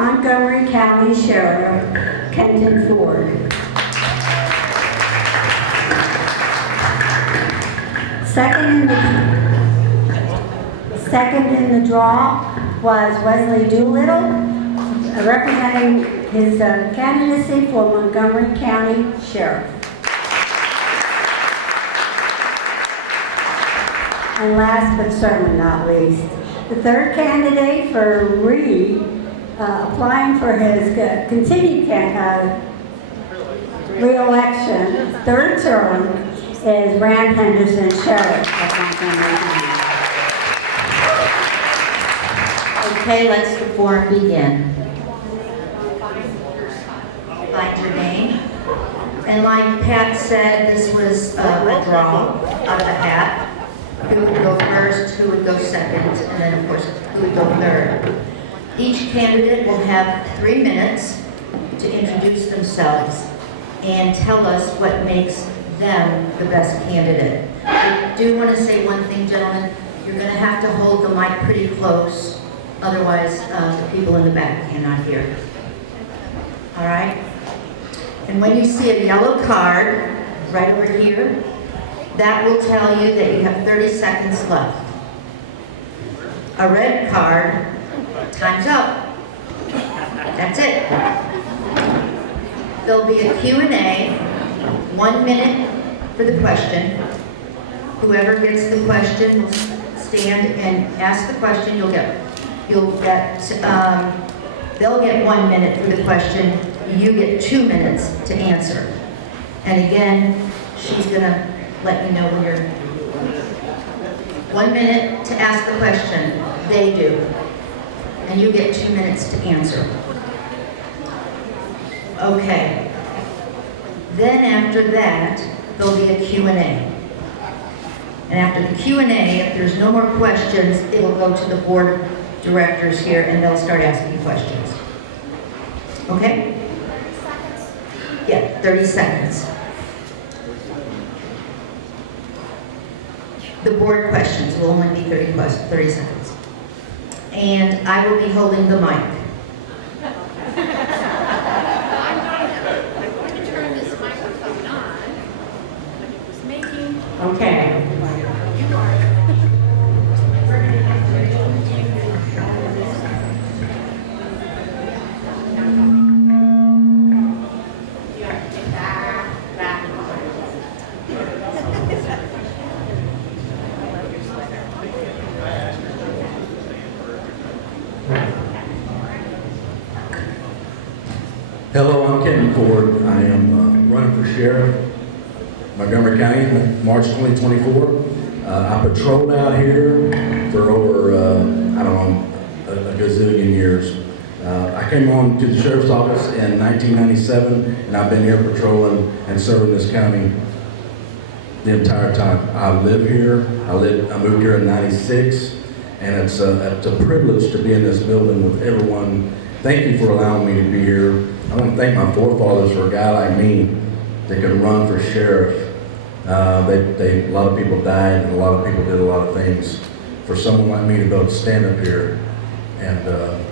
Montgomery County Sheriff, Kenton Ford. Second in the draw was Wesley Doolittle, representing his candidacy for Montgomery County Sheriff. And last but certainly not least, the third candidate for applying for his continued re-election, third term, is Henderson, Sheriff of Montgomery County. Okay, let's the forum begin. Find your name. And like Pat said, this was a draw out of a hat. Who would go first, who would go second, and then of course, who would go third. Each candidate will have 3 minutes to introduce themselves and tell us what makes them the best candidate. I do want to say one thing, gentlemen. You're going to have to hold the mic pretty close, otherwise the people in the back cannot hear. All right? And when you see a yellow card right over here, that will tell you that you have 30 seconds left. A red card, time's up. That's it. There'll be a Q&A, 1 minute for the question. Whoever gets the question will stand and ask the question. They'll get 1 minute for the question. You get 2 minutes to answer. And again, she's gonna let you know when you're 1 minute to ask the question. They do. And you get 2 minutes to answer. Okay. Then after that, there'll be a Q&A. And after the Q&A, if there's no more questions, it'll go to the board of directors here and they'll start asking questions. Okay? Yeah, 30 seconds. The board questions will only be 30 seconds. And I will be holding the mic. I'm going to turn this microphone on. But it was making. Okay. You are. We're going to have to do you have to take back. Hello, I'm Kenton Ford. I am running for sheriff, Montgomery County, March 2024. I patrolled out here for over, I don't know, a gazillion years. I came on to the sheriff's office in 1997, and I've been here patrolling and serving this county the entire time. I live here. I moved here in '96, and it's a privilege to be in this building with everyone. Thank you for allowing me to be here. I want to thank my forefathers for a guy like me that could run for sheriff. A lot of people died, and a lot of people did a lot of things. For someone like me to be able to stand up here and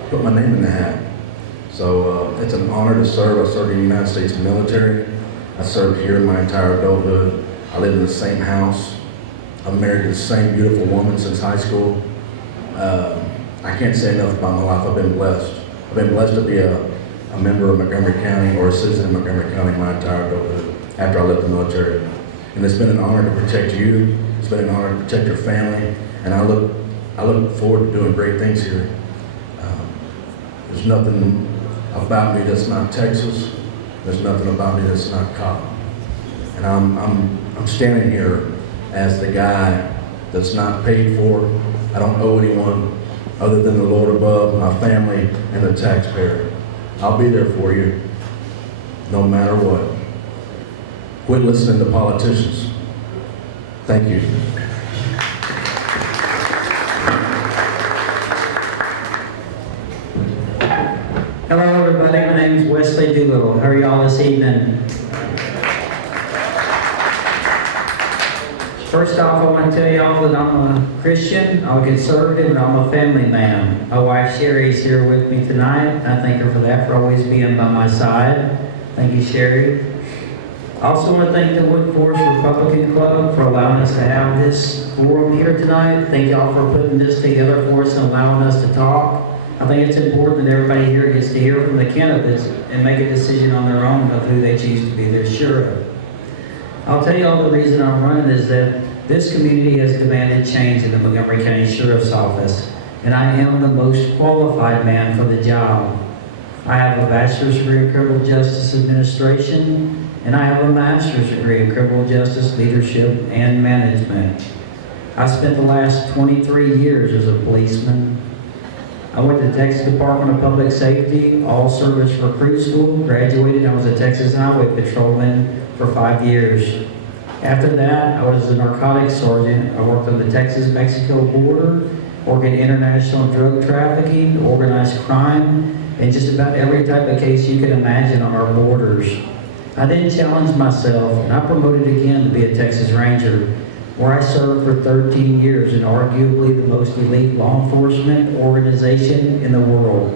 put my name in the hat. So it's an honor to serve. I served in the United States military. I served here my entire adulthood. I lived in the same house. I'm married to the same beautiful woman since high school. I can't say enough about my life. I've been blessed. I've been blessed to be a member of Montgomery County or a citizen of Montgomery County my entire adulthood after I left the military. And it's been an honor to protect you. It's been an honor to protect your family. And I look forward to doing great things here. There's nothing about me that's not Texas. There's nothing about me that's not cop. And I'm standing here as the guy that's not paid for. I don't owe anyone other than the Lord above, my family, and the taxpayer. I'll be there for you, no matter what. Quit listening to politicians. Thank you. Hello everybody, my name is Wesley Doolittle. How are y'all this evening? First off, I want to tell y'all that I'm a Christian, I'm a conservative, and I'm a family man. My wife Sherry is here with me tonight. I thank her for that, for always being by my side. Thank you, Sherry. I also want to thank the Woodforest Republican Club for allowing us to have this forum here tonight. Thank y'all for putting this together for us and allowing us to talk. I think it's important that everybody here gets to hear from the candidates and make a decision on their own of who they choose to be their sheriff. I'll tell you all the reason I'm running is that this community has demanded change in the Montgomery County Sheriff's Office, and I am the most qualified man for the job. I have a bachelor's degree in criminal justice administration, and I have a master's degree in criminal justice leadership and management. I spent the last 23 years as a policeman. I went to the Texas Department of Public Safety, all service recruit school, graduated. I was a Texas Highway Patrolman for 5 years. After that, I was a narcotics sergeant. I worked on the Texas-Mexico border, worked in international drug trafficking, organized crime, and just about every type of case you can imagine on our borders. I then challenged myself, and I promoted again to be a Texas Ranger, where I served for 13 years in arguably the most elite law enforcement organization in the world.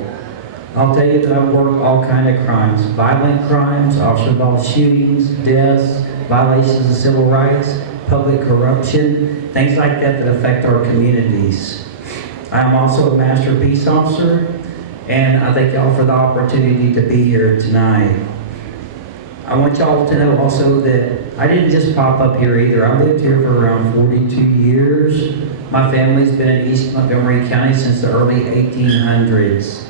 I'll tell you that I've worked all kinds of crimes: violent crimes, officer-involved shootings, deaths, violations of civil rights, public corruption, things like that that affect our communities. I am also a master peace officer, and I thank y'all for the opportunity to be here tonight. I want y'all to know also that I didn't just pop up here either. I lived here for around 42 years. My family's been in East Montgomery County since the early 1800s.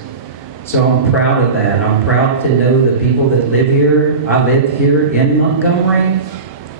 So I'm proud of that. I'm proud to know the people that live here. I live here in Montgomery,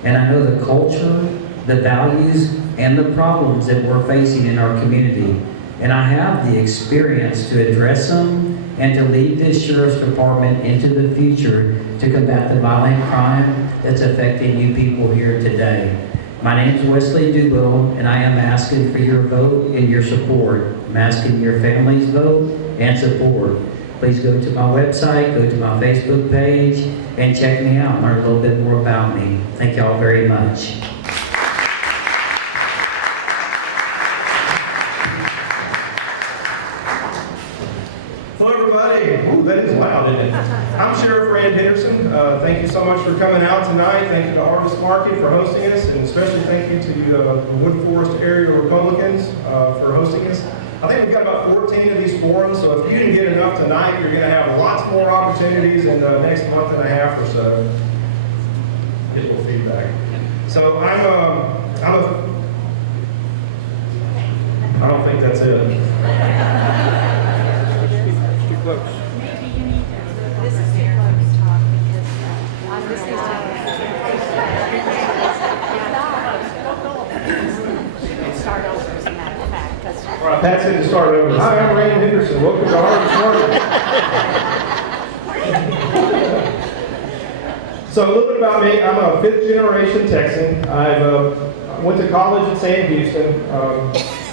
and I know the culture, the values, and the problems that we're facing in our community. And I have the experience to address them and to lead this sheriff's department into the future to combat the violent crime that's affecting you people here today. My name is Wesley Doolittle, and I am asking for your vote and your support. I'm asking your family's vote and support. Please go to my website, go to my Facebook page, and check me out and learn a little bit more about me. Thank y'all very much. Hello, everybody. Ooh, that is loud, isn't it? I'm Sheriff Henderson. Thank you so much for coming out tonight. Thank you to Harvest Market for hosting us, and especially thank you to the Woodforest area Republicans for hosting us. I think we've got about 14 of these forums, so if you didn't get enough tonight, you're going to have lots more opportunities in the next month and a half or so. Get a little feedback. So I don't think that's it. Maybe you need to, this is your talk because I'm listening to start over as a matter of fact. All right, Pat said to start over. Hi, I'm Rand Henderson. Welcome to Harvest Market. So a little bit about me. I'm a fifth generation Texan. I went to college in Sam Houston.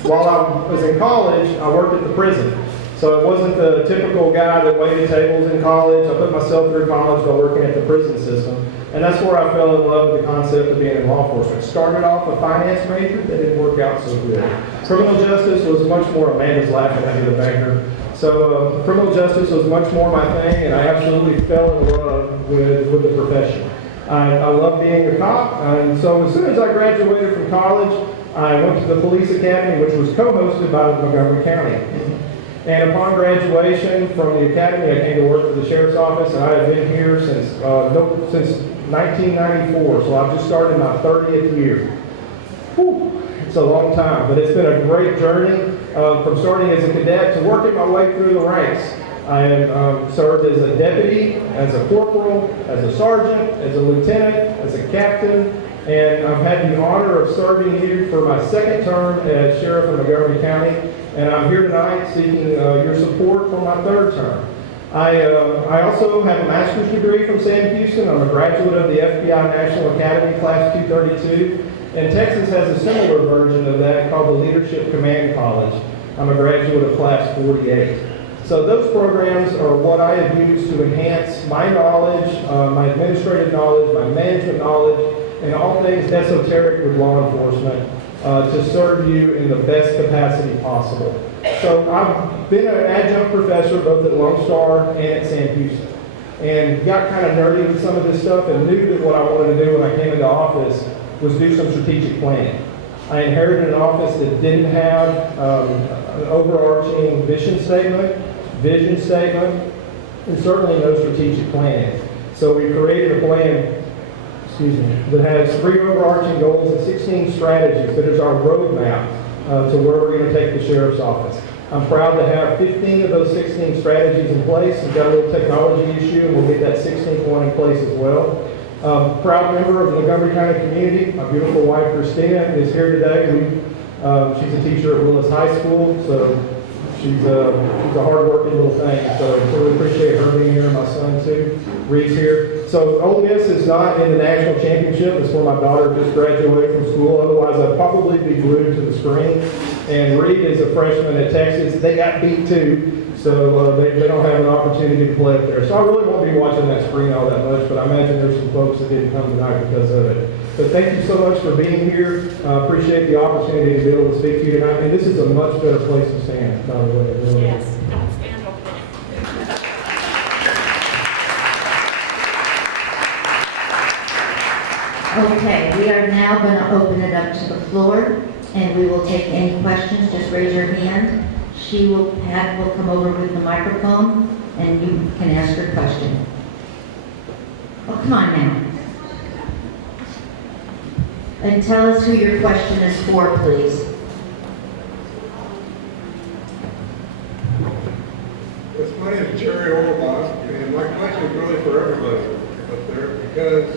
While I was in college, I worked at the prison. So it wasn't the typical guy that waited tables in college. I put myself through college by working at the prison system. And that's where I fell in love with the concept of being in law enforcement. Started off a finance major, that didn't work out so good. Criminal justice was much more, Amanda's laughing at me, the banker. So criminal justice was much more my thing, and I absolutely fell in love with the profession. I love being a cop, and so as soon as I graduated from college, I went to the police academy, which was co-hosted by Montgomery County. And upon graduation from the academy, I came to work for the sheriff's office, and I have been here since 1994, so I've just started my 30th year. Whew, it's a long time, but it's been a great journey from starting as a cadet to working my way through the ranks. I have served as a deputy, as a corporal, as a sergeant, as a lieutenant, as a captain, and I've had the honor of serving here for my second term as sheriff of Montgomery County, and I'm here tonight seeking your support for my third term. I also have a master's degree from Sam Houston. I'm a graduate of the FBI National Academy, Class 232, and Texas has a similar version of that called the Leadership Command College. I'm a graduate of Class 48. So those programs are what I have used to enhance my knowledge, my administrative knowledge, my management knowledge, and all things esoteric with law enforcement to serve you in the best capacity possible. So I've been an adjunct professor both at Lone Star and at Sam Houston, and got kind of nerdy with some of this stuff and knew that what I wanted to do when I came into office was do some strategic planning. I inherited an office that didn't have an overarching vision statement, and certainly no strategic planning. So we created a plan, that has 3 overarching goals and 16 strategies that is our roadmap to where we're going to take the sheriff's office. I'm proud to have 15 of those 16 strategies in place. We've got a little technology issue, and we'll get that 16th one in place as well. Proud member of the Montgomery County community. My beautiful wife, Christina, is here today. She's a teacher at Willis High School, so she's a hard-working little thing. So really appreciate her being here, and my son too. Reed's here. So Ole Miss is not in the national championship. It's where my daughter just graduated from school. Otherwise, I'd probably be glued to the screen. And Reed is a freshman at Texas. They got beat too, so they don't have an opportunity to play up there. So I really won't be watching that screen all that much, but I imagine there's some folks that didn't come tonight because of it. But thank you so much for being here. Appreciate the opportunity to be able to speak to you tonight. And this is a much better place to stand, by the way. It really is. Yes, don't stand over there. Okay, we are now going to open it up to the floor, and we will take any questions. Just raise your hand. Pat will come over with the microphone, and you can ask your question. Oh, come on now. And tell us who your question is for, please. Yes, my name is Jerry Orloff, and my question is really for everybody up there, because,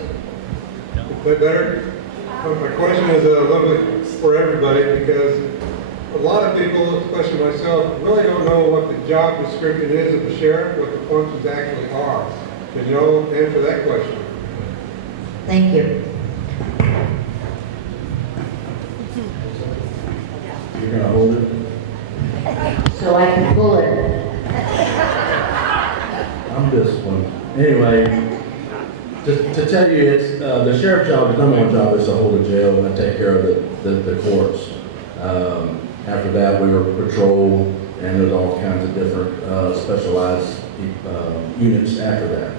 play better? My question is a little bit for everybody, because a lot of people, especially myself, really don't know what the job description is of the sheriff, what the functions actually are. Can you all answer that question? Thank you. You're gonna hold it? So I can pull it. I'm disciplined. Anyway, to tell you, it's the sheriff's job, the number 1 job is to hold the jail and take care of the courts. After that, we were patrol, and there's all kinds of different specialized units after that.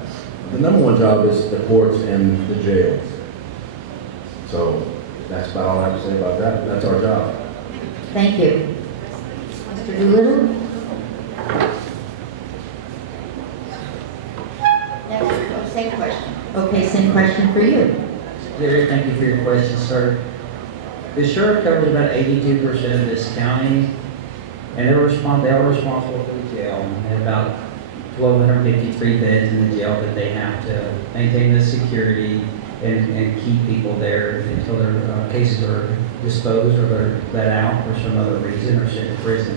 The number 1 job is the courts and the jail. So that's about all I have to say about that. That's our job. Thank you. Mr. Doolittle? Same question. Okay, same question for you. Jerry, thank you for your question, sir. The sheriff covers about 82% of this county, and they are responsible for the jail. They have about 1,253 beds in the jail that they have to maintain the security and keep people there until their cases are disposed or they're let out for some other reason or sent to prison.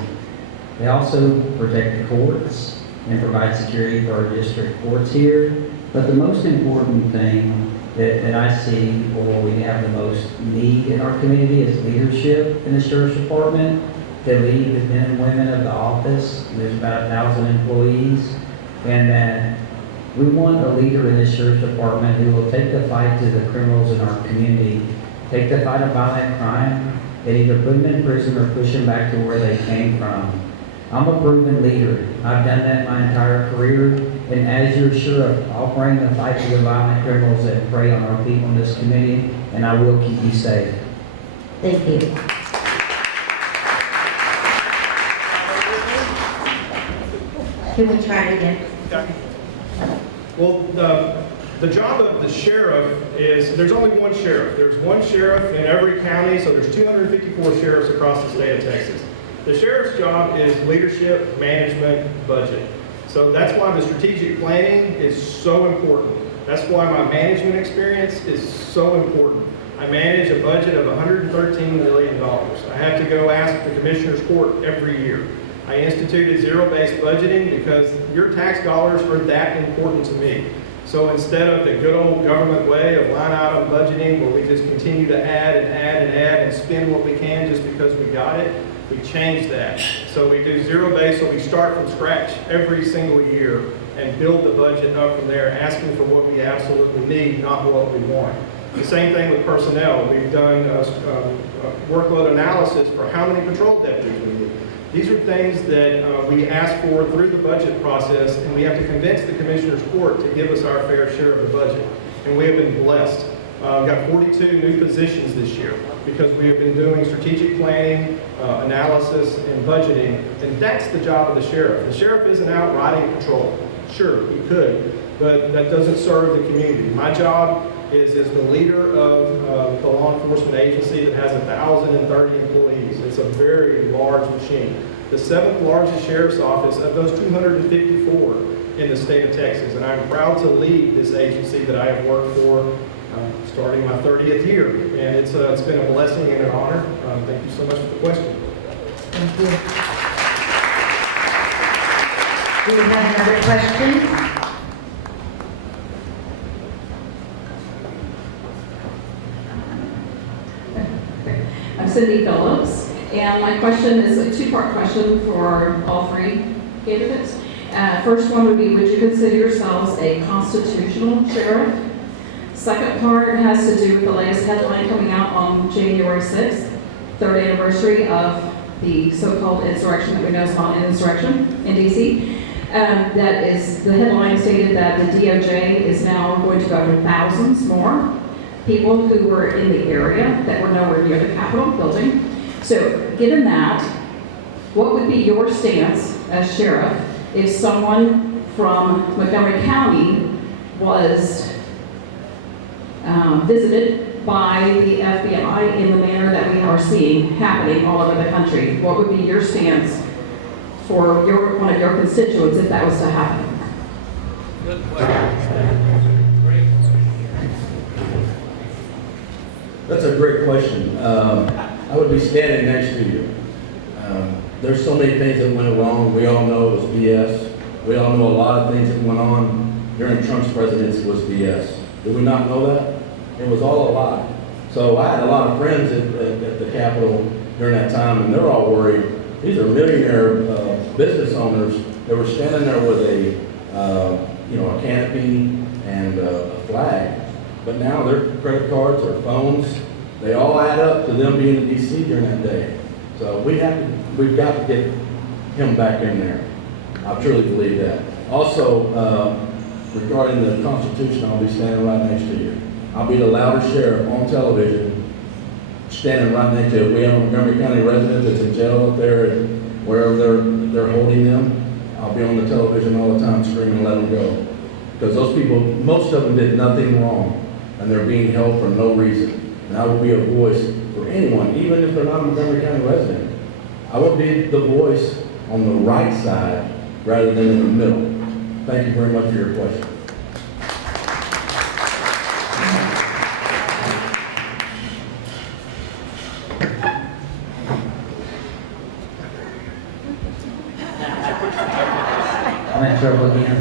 They also protect the courts and provide security for our district courts here. But the most important thing that I see, or we have the most need in our community, is leadership in the sheriff's department. They lead the men and women of the office. There's about 1,000 employees, and we want a leader in the sheriff's department who will take the fight to the criminals in our community, take the fight of violent crime, and either put them in prison or push them back to where they came from. I'm a proven leader. I've done that my entire career, and as your sheriff, I'll bring the fight to the violent criminals that prey on our people in this community, and I will keep you safe. Thank you. Can we try it again? Well, the job of the sheriff is, there's only one sheriff. There's one sheriff in every county, so there's 254 sheriffs across the state of Texas. The sheriff's job is leadership, management, budget. So that's why the strategic planning is so important. That's why my management experience is so important. I manage a budget of $113 million. I have to go ask the Commissioner's Court every year. I instituted zero-based budgeting because your tax dollars are that important to me. So instead of the good old government way of line item budgeting where we just continue to add and add and add and spend what we can just because we got it, we changed that. So we do zero-based, so we start from scratch every single year and build the budget up from there, asking for what we absolutely need, not what we want. The same thing with personnel. We've done workload analysis for how many patrol deputies we need. These are things that we ask for through the budget process, and we have to convince the Commissioners Court to give us our fair share of the budget. And we have been blessed. We've got 42 new positions this year because we have been doing strategic planning, analysis, and budgeting, and that's the job of the sheriff. The sheriff isn't out riding patrol. Sure, he could, but that doesn't serve the community. My job is as the leader of the law enforcement agency that has 1,030 employees. It's a very large machine. The 7th largest sheriff's office of those 254 in the state of Texas, and I'm proud to lead this agency that I have worked for starting my 30th year, and it's been a blessing and an honor. Thank you so much for the question. Thank you. Do we have another question? I'm Cindy Phillips, and my question is a two-part question for all three candidates. First one would be, would you consider yourselves a constitutional sheriff? Second part has to do with the latest headline coming out on January 6th, 3rd anniversary of the so-called insurrection that we know is not an insurrection in D.C. That is, the headline stated that the DOJ is now going to go to thousands more people who were in the area that were nowhere near the Capitol building. So given that, what would be your stance as sheriff if someone from Montgomery County was visited by the FBI in the manner that we are seeing happening all over the country? What would be your stance for one of your constituents if that was to happen? Good question. That's a great question. I would be standing next to you. There's so many things that went wrong. We all know it was BS. We all know a lot of things that went on during Trump's presidency was BS. Did we not know that? It was all a lie. So I had a lot of friends at the Capitol during that time, and they're all worried. These are millionaire business owners that were standing there with a canopy and a flag. But now their credit cards, their phones, they all add up to them being in D.C. during that day. So we've got to get him back in there. I truly believe that. Also, regarding the Constitution, I'll be standing right next to you. I'll be the loudest sheriff on television, standing right next to you. We have a Montgomery County resident that's in jail up there, and wherever they're holding them, I'll be on the television all the time screaming, "Let them go." Because those people, most of them did nothing wrong, and they're being held for no reason. And I will be a voice for anyone, even if they're not a Montgomery County resident. I will be the voice on the right side rather than in the middle. Thank you very much for your question. I'm in trouble again.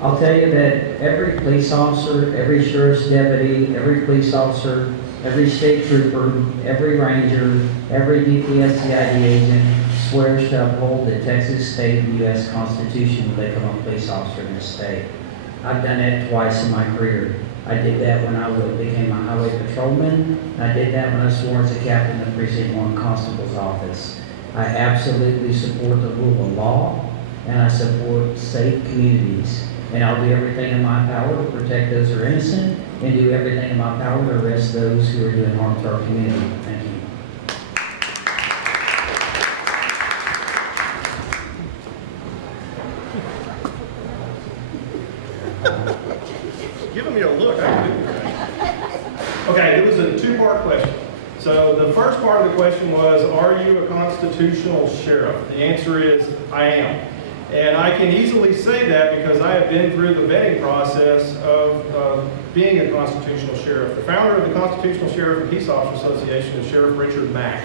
I'll tell you that every police officer, every sheriff's deputy, every police officer, every state trooper, every ranger, every DPS-CID agent swears to uphold the Texas state and U.S. Constitution when they become a police officer in this state. I've done that twice in my career. I did that when I became a highway patrolman, and I did that when I swore as a captain of the Precinct 1 Constable's office. I absolutely support the rule of law, and I support safe communities. And I'll do everything in my power to protect those who are innocent and do everything in my power to arrest those who are doing harm to our community. Thank you. Giving me a look. Okay, it was a two-part question. So the first part of the question was, are you a constitutional sheriff? The answer is, I am. And I can easily say that because I have been through the vetting process of being a constitutional sheriff. The founder of the Constitutional Sheriff and Peace Officer Association is Sheriff Richard Mack.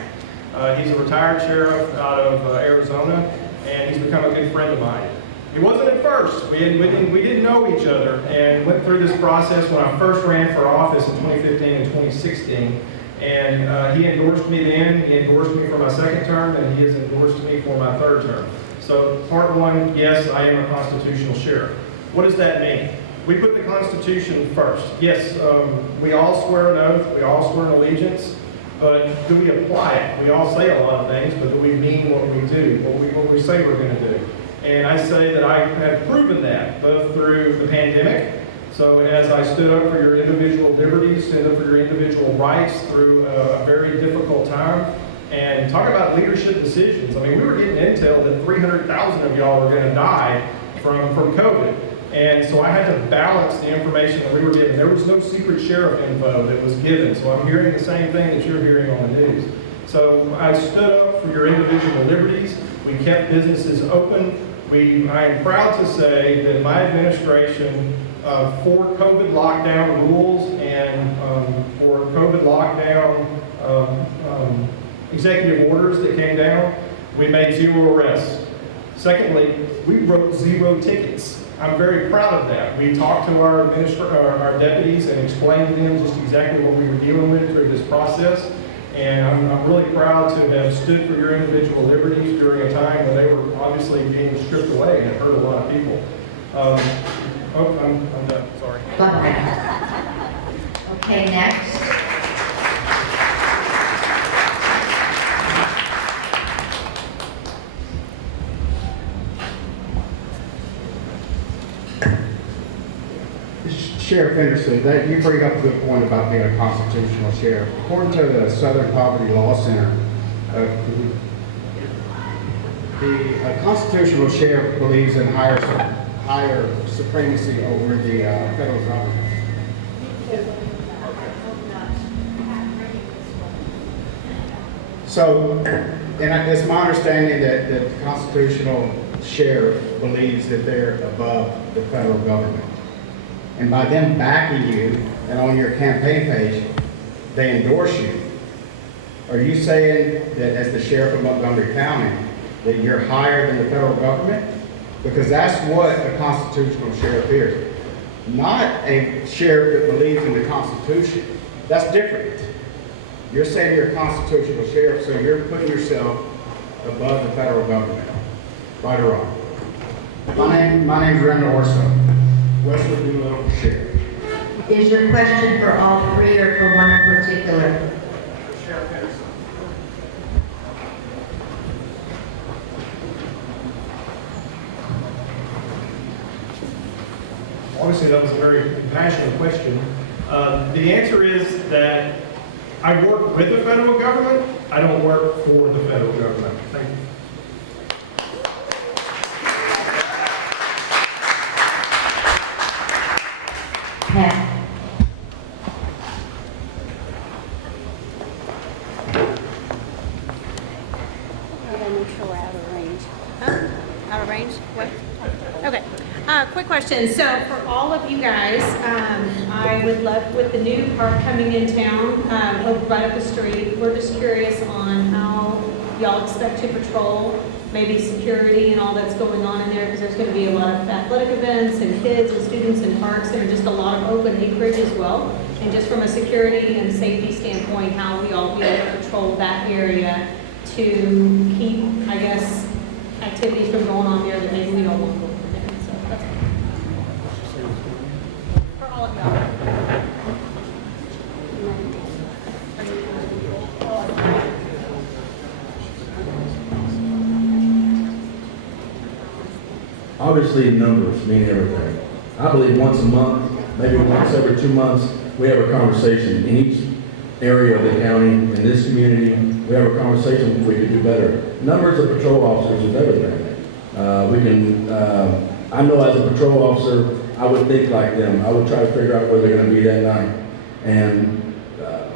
He's a retired sheriff out of Arizona, and he's become a good friend of mine. He wasn't at first. We didn't know each other, and went through this process when I first ran for office in 2015 and 2016. And he endorsed me then, he endorsed me for my second term, and he has endorsed me for my third term. So part one, yes, I am a constitutional sheriff. What does that mean? We put the Constitution first. Yes, we all swear an oath, we all swear an allegiance, but do we apply it? We all say a lot of things, but do we mean what we do, what we say we're going to do? And I say that I have proven that, both through the pandemic. So as I stood up for your individual liberties, stood up for your individual rights through a very difficult time, and talk about leadership decisions. I mean, we were getting intel that 300,000 of y'all were going to die from COVID. And so I had to balance the information that we were given. There was no secret sheriff info that was given. So I'm hearing the same thing that you're hearing on the news. So I stood up for your individual liberties. We kept businesses open. I am proud to say that my administration, for COVID lockdown rules and for COVID lockdown executive orders that came down, we made 0 arrests. Secondly, we wrote 0 tickets. I'm very proud of that. We talked to our deputies and explained to them just exactly what we were dealing with through this process. And I'm really proud to have stood for your individual liberties during a time when they were obviously being stripped away, and it hurt a lot of people. I'm done, sorry. Okay, next. Sheriff Henderson, that you bring up a good point about being a constitutional sheriff. According to the Southern Poverty Law Center, the constitutional sheriff believes in higher supremacy over the federal government. So, and it's my understanding that the constitutional sheriff believes that they're above the federal government. And by them backing you and on your campaign page, they endorse you. Are you saying that as the sheriff of Montgomery County, that you're higher than the federal government? Because that's what a constitutional sheriff is. Not a sheriff that believes in the Constitution. That's different. You're saying you're a constitutional sheriff, so you're putting yourself above the federal government. Right or wrong? My name's Randall Orso. Wesley Doolittle, Sheriff. Is your question for all three or for one in particular? Sheriff Henderson. Obviously, that was a very passionate question. The answer is that I work with the federal government. I don't work for the federal government. Thank you. Pat. I gotta make sure we're out of range. Out of range? What? Okay. Quick question. So for all of you guys, I would love, with the new park coming in town, right up the street, we're just curious on how y'all expect to patrol maybe security and all that's going on in there, because there's going to be a lot of athletic events and kids and students and parks and just a lot of open acreage as well. And just from a security and safety standpoint, how we all be able to patrol that area to keep, I guess, activities from going on there that maybe we don't want to go on there. So that's all. For all of y'all. Obviously, numbers mean everything. I believe once a month, maybe once every 2 months, we have a conversation in each area of the county, in this community. We have a conversation if we could do better. Numbers of patrol officers is everything. I know as a patrol officer, I would think like them. I would try to figure out where they're going to be that night. And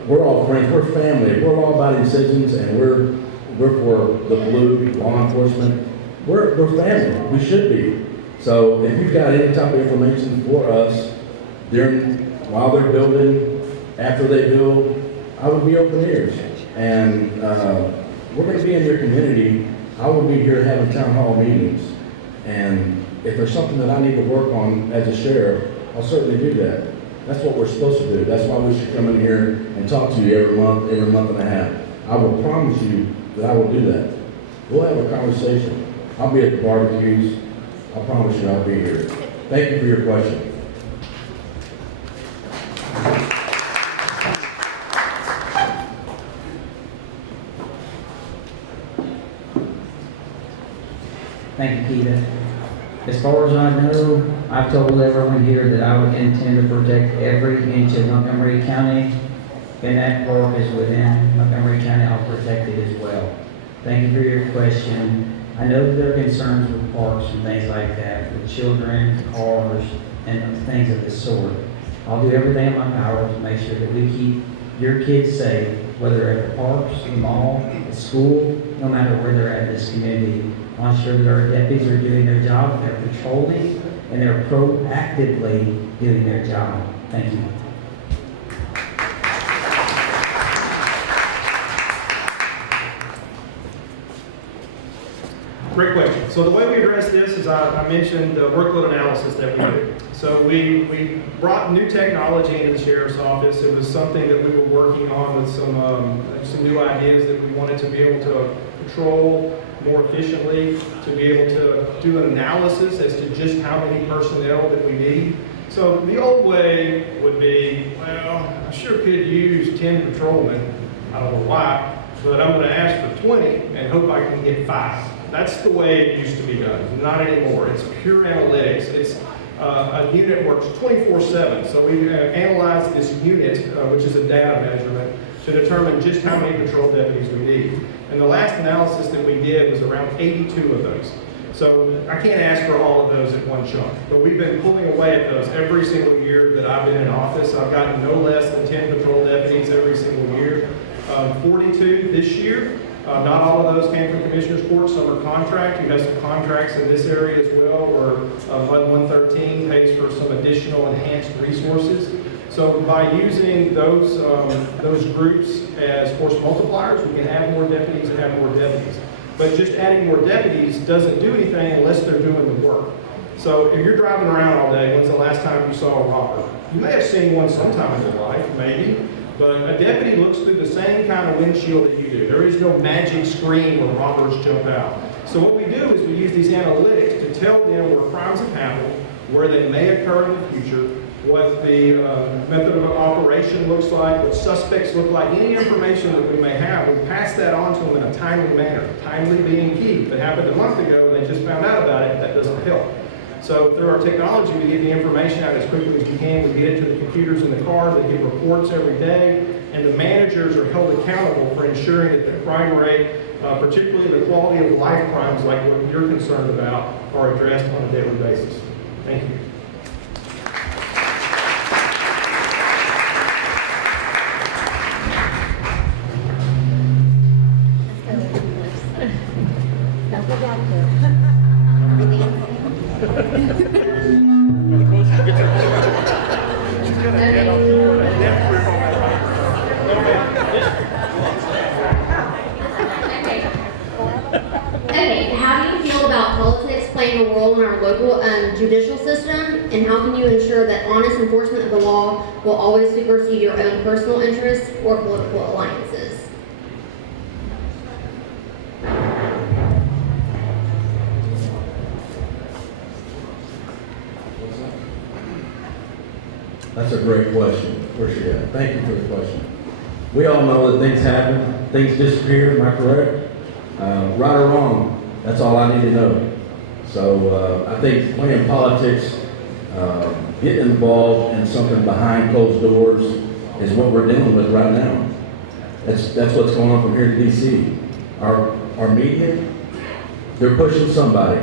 we're all friends. We're family. We're law-abiding citizens, and we're for the blue law enforcement. We're family. We should be. So if you've got any type of information for us while they're building, after they build, I would be open ears. And we're going to be in your community. I will be here having town hall meetings. And if there's something that I need to work on as a sheriff, I'll certainly do that. That's what we're supposed to do. That's why we should come in here and talk to you every month and a half. I will promise you that I will do that. We'll have a conversation. I'll be at the barbecues. I promise you I'll be here. Thank you for your question. Thank you, Keita. As far as I know, I've told everyone here that I would intend to protect every inch of Montgomery County. And that park is within Montgomery County, I'll protect it as well. Thank you for your question. I know that there are concerns with parks and things like that, with children, cars, and things of this sort. I'll do everything in my power to make sure that we keep your kids safe, whether at the parks, the mall, the school, no matter where they're at in this community. I'm sure that our deputies are doing their job, they're patrolling, and they're proactively doing their job. Thank you. Great question. So the way we address this is I mentioned the workload analysis that we do. So we brought new technology into the sheriff's office. It was something that we were working on with some new ideas that we wanted to be able to patrol more efficiently, to be able to do an analysis as to just how many personnel that we need. So the old way would be, well, I sure could use 10 patrolmen. I don't know why, but I'm going to ask for 20 and hope I can get 5. That's the way it used to be done. Not anymore. It's pure analytics. It's a unit works 24/7. So we analyze this unit, which is a data measurement, to determine just how many patrol deputies we need. And the last analysis that we did was around 82 of those. So I can't ask for all of those at one chunk, but we've been pulling away at those every single year that I've been in office. I've gotten no less than 10 patrol deputies every single year. 42 this year. Not all of those came from Commissioner's Court. Some are contract. You have some contracts in this area as well, where MUD 113 pays for some additional enhanced resources. So by using those groups as force multipliers, we can have more deputies and have more deputies. But just adding more deputies doesn't do anything unless they're doing the work. So if you're driving around all day, when's the last time you saw a robber? You may have seen one sometime in your life, maybe. But a deputy looks through the same kind of windshield that you do. There is no magic screen where robbers jump out. So what we do is we use these analytics to tell them where crimes have happened, where they may occur in the future, what the method of operation looks like, what suspects look like, any information that we may have, we pass that on to them in a timely manner. Timely being key. If it happened a month ago and they just found out about it, that doesn't help. So through our technology, we get the information out as quickly as we can. We get it to the computers in the car. They get reports every day. And the managers are held accountable for ensuring that the crime rate, particularly the quality of life crimes like what you're concerned about, are addressed on a daily basis. Thank you. Okay, how do you feel about politics playing a role in our local judicial system, and how can you ensure that honest enforcement of the law will always supersede your own personal interests or political alliances? That's a great question, for sure. Thank you for the question. We all know that things happen, things disappear, am I correct? Right or wrong, that's all I need to know. So I think playing politics, getting involved in something behind closed doors is what we're dealing with right now. That's what's going on from here to DC. Our media, they're pushing somebody.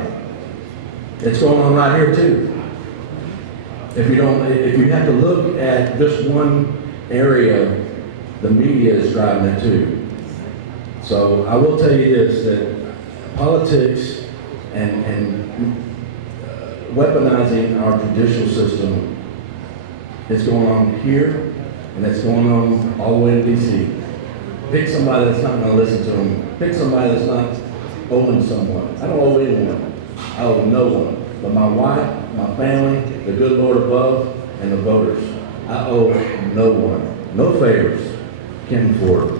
It's going on right here too. If you have to look at just one area, the media is driving it too. So I will tell you this, that politics and weaponizing our judicial system is going on here, and it's going on all the way to DC. Pick somebody that's not going to listen to them. Pick somebody that's not owing someone. I don't owe anyone. I owe no one. But my wife, my family, the good Lord above, and the voters. I owe no one. No favors. Kenton Ford.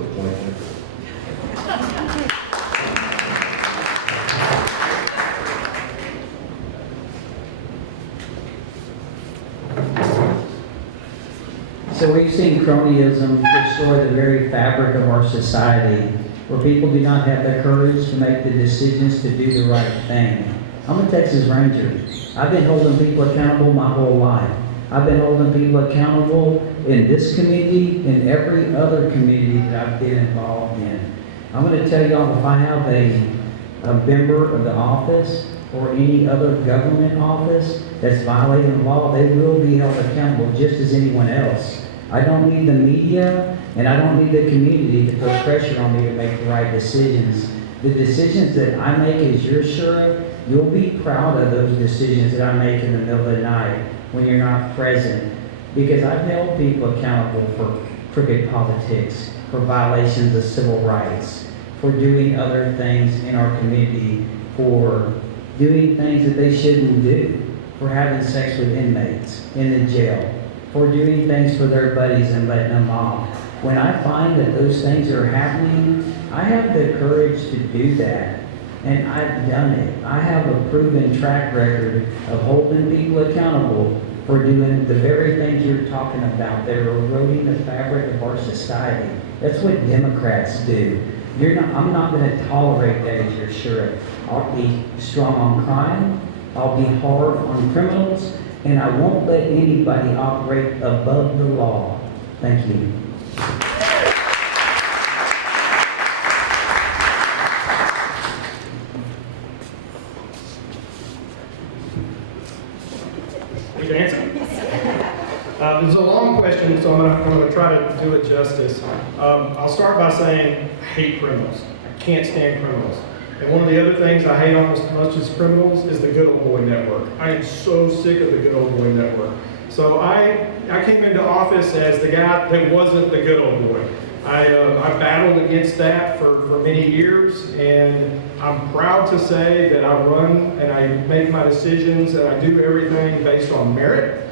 So we've seen cronyism destroy the very fabric of our society, where people do not have the courage to make the decisions to do the right thing. I'm a Texas Ranger. I've been holding people accountable my whole life. I've been holding people accountable in this community and every other community that I've been involved in. I'm going to tell y'all, if I have a member of the office or any other government office that's violating the law, they will be held accountable just as anyone else. I don't need the media and I don't need the community to put pressure on me to make the right decisions. The decisions that I make as your sheriff, you'll be proud of those decisions that I make in the middle of the night when you're not present. Because I've held people accountable for crooked politics, for violations of civil rights, for doing other things in our community, for doing things that they shouldn't do, for having sex with inmates in the jail, for doing things for their buddies and letting them off. When I find that those things are happening, I have the courage to do that. And I've done it. I have a proven track record of holding people accountable for doing the very things you're talking about that are eroding the fabric of our society. That's what Democrats do. I'm not going to tolerate that as your sheriff. I'll be strong on crime, I'll be hard on criminals, and I won't let anybody operate above the law. Thank you. Need to answer? It's a long question, so I'm going to try to do it justice. I'll start by saying I hate criminals. I can't stand criminals. And one of the other things I hate almost as much as criminals is the good old boy network. I am so sick of the good old boy network. So I came into office as the guy that wasn't the good old boy. I battled against that for many years, and I'm proud to say that I run and I make my decisions and I do everything based on merit,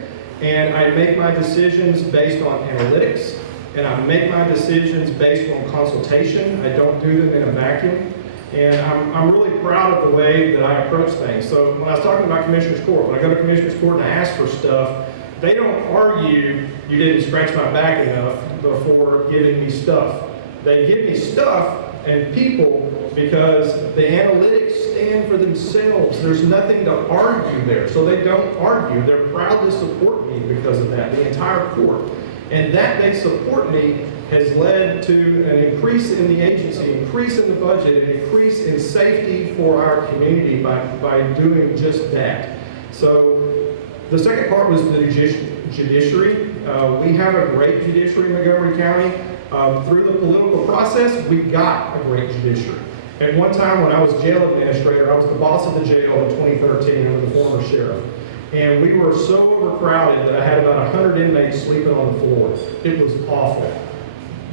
and I make my decisions based on analytics, and I make my decisions based on consultation. I don't do them in a vacuum, and I'm really proud of the way that I approach things. So when I was talking about Commissioner's Court, when I go to Commissioner's Court and I ask for stuff, they don't argue, you didn't scratch my back enough before giving me stuff. They give me stuff and people because the analytics stand for themselves. There's nothing to argue there, so they don't argue. They're proud to support me because of that, the entire court. And that they support me has led to an increase in the agency, increase in the budget, an increase in safety for our community by doing just that. So the second part was the judiciary. We have a great judiciary in Montgomery County. Through the political process, we got a great judiciary. At one time when I was jail administrator, I was the boss of the jail in 2013 under the former sheriff. And we were so overcrowded that I had about 100 inmates sleeping on the floor. It was awful.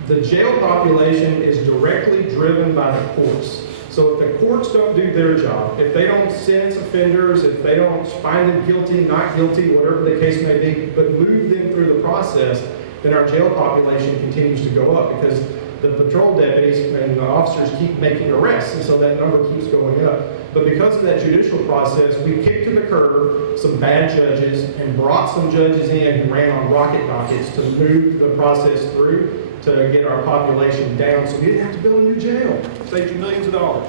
The jail population is directly driven by the courts. So if the courts don't do their job, if they don't sentence offenders, if they don't find them guilty, not guilty, whatever the case may be, but move them through the process, then our jail population continues to go up because the patrol deputies and the officers keep making arrests, and so that number keeps going up. But because of that judicial process, we kicked to the curb some bad judges and brought some judges in who ran on rocket dockets to move the process through to get our population down so we didn't have to build a new jail. Saved you millions of dollars.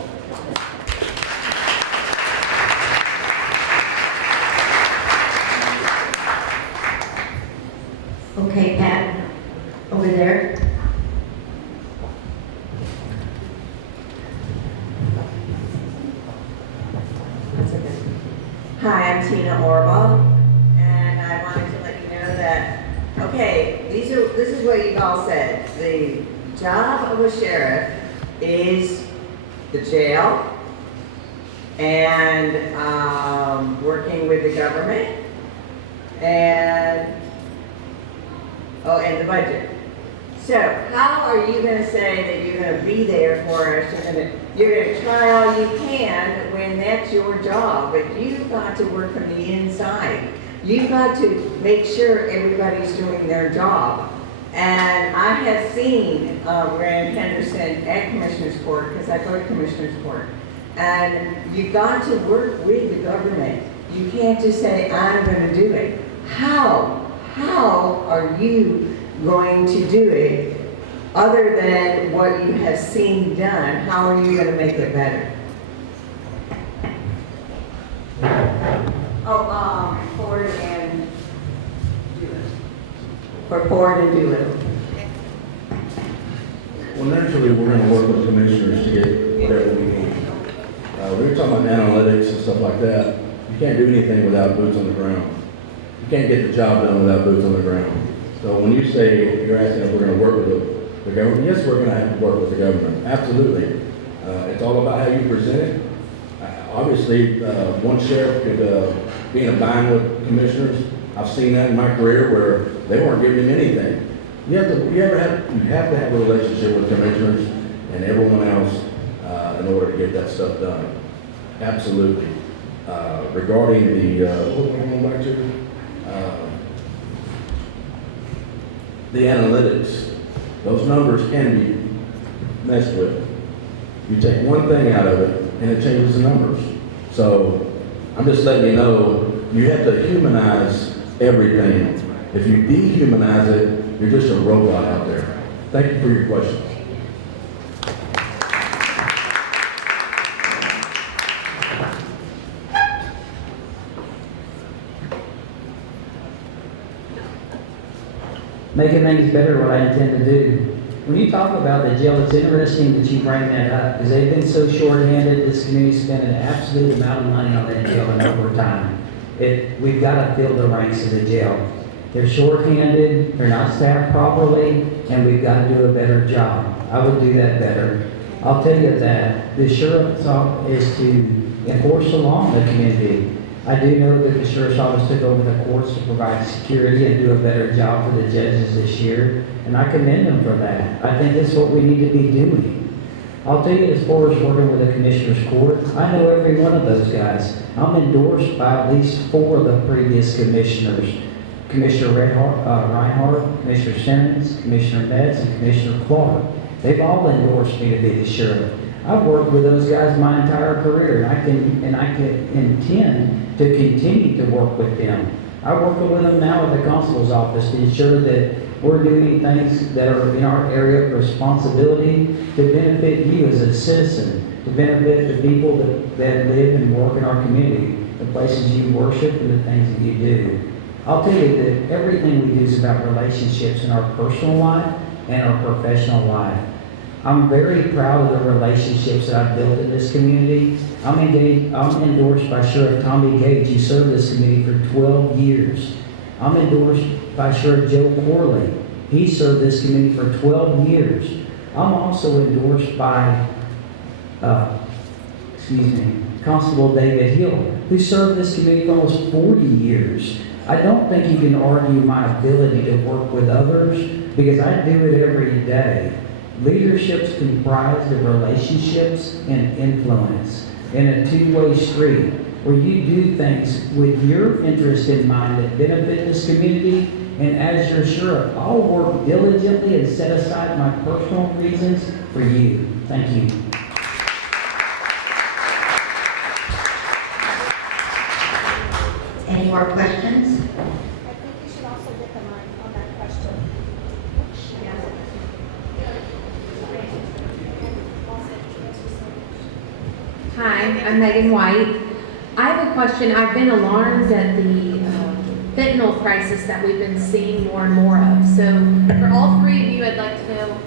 Okay, Pat, over there. Hi, I'm Tina Orba, and I wanted to let you know that, okay, this is what you've all said. The job of a sheriff is the jail and working with the government and the budget. So how are you going to say that you're going to be there for us? You're going to try all you can when that's your job, but you've got to work from the inside. You've got to make sure everybody's doing their job. And I have seen Rand Henderson at Commissioner's Court, because I go to Commissioner's Court. And you've got to work with the government. You can't just say, I'm going to do it. How are you going to do it other than what you have seen done? How are you going to make it better? board in Doolittle? Well, naturally, we're gonna work with commissioners to get whatever we need. We were talking about analytics and stuff like that. You can't do anything without boots on the ground. You can't get the job done without boots on the ground. So when you say, you're asking if we're gonna work with the government, yes, we're gonna have to work with the government, absolutely. It's all about how you present it. Obviously, one sheriff could be in a bind with commissioners. I've seen that in my career where they weren't giving him anything. You have to have a relationship with commissioners and everyone else in order to get that stuff done. Absolutely. Regarding what we're going back to, the analytics, those numbers can be messed with. You take one thing out of it and it changes the numbers. So I'm just letting you know, you have to humanize everything. If you dehumanize it, you're just a robot out there. Thank you for your question. Making things better, what I intend to do. When you talk about the jail, it's interesting that you bring that up, because they've been so short-handed, this community spent an absolute amount of money on that jail in overtime. We've got to fill the ranks of the jail. They're short-handed, they're not staffed properly, and we've got to do a better job. I would do that better. I'll tell you that the sheriff's office is to enforce the law in the community. I do know that the sheriff's office took over the courts to provide security and do a better job for the judges this year, and I commend them for that. I think that's what we need to be doing. I'll tell you, as far as working with the Commissioner's Court, I know every one of those guys. I'm endorsed by at least 4 of the previous commissioners. Commissioner Reinhardt, Commissioner Simmons, Commissioner Metz, and Commissioner Clark. They've all endorsed me to be the sheriff. I've worked with those guys my entire career, and I can intend to continue to work with them. I work with them now at the constable's office to ensure that we're doing things that are in our area of responsibility to benefit you as a citizen, to benefit the people that live and work in our community, the places you worship and the things that you do. I'll tell you that everything we do is about relationships in our personal life and our professional life. I'm very proud of the relationships that I've built in this community. I'm endorsed by Sheriff Tommy Gage, who served this community for 12 years. I'm endorsed by Sheriff Joe Corley. He served this community for 12 years. I'm also endorsed by, Constable David Hill, who served this community for almost 40 years. I don't think you can argue my ability to work with others, because I do it every day. Leadership's comprised of relationships and influence in a two-way street where you do things with your interest in mind that benefit this community. And as your sheriff, I'll work diligently and set aside my personal reasons for you. Thank you. Any more questions? I think you should also get the mic on that question. Hi, I'm Megan White. I have a question. I've been alarmed at the fentanyl crisis that we've been seeing more and more of. So for all 3 of you, I'd like to know,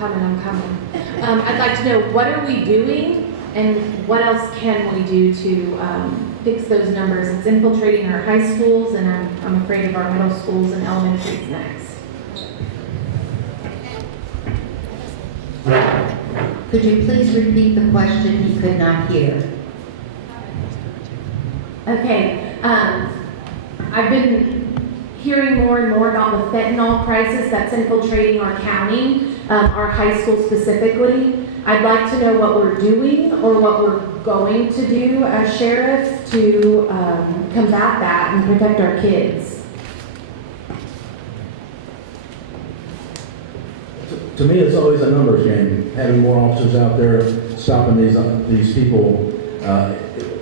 I'm coming. I'd like to know, what are we doing and what else can we do to fix those numbers? It's infiltrating our high schools, and I'm afraid of our middle schools and elementaries next. Could you please repeat the question? He could not hear. Okay, I've been hearing more and more about the fentanyl crisis that's infiltrating our county, our high school specifically. I'd like to know what we're doing or what we're going to do as sheriffs to combat that and protect our kids. To me, it's always a numbers game. Having more officers out there stopping these people.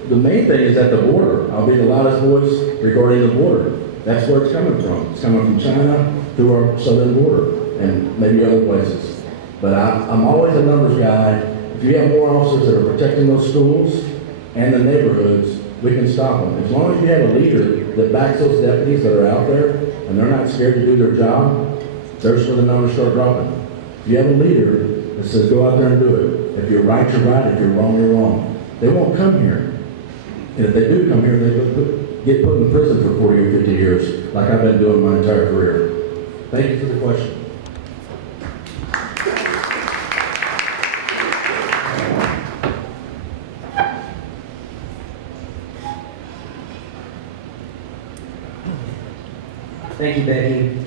The main thing is at the border. I'll be the loudest voice regarding the border. That's where it's coming from. It's coming from China through our southern border and maybe other places. But I'm always a numbers guy. If you have more officers that are protecting those schools and the neighborhoods, we can stop them. As long as you have a leader that backs those deputies that are out there, and they're not scared to do their job, there's where the numbers start dropping. If you have a leader that says, go out there and do it. If you're right, you're right. If you're wrong, you're wrong. They won't come here. And if they do come here, they get put in prison for 40 or 50 years, like I've been doing my entire career. Thank you for the question. Thank you, Becky.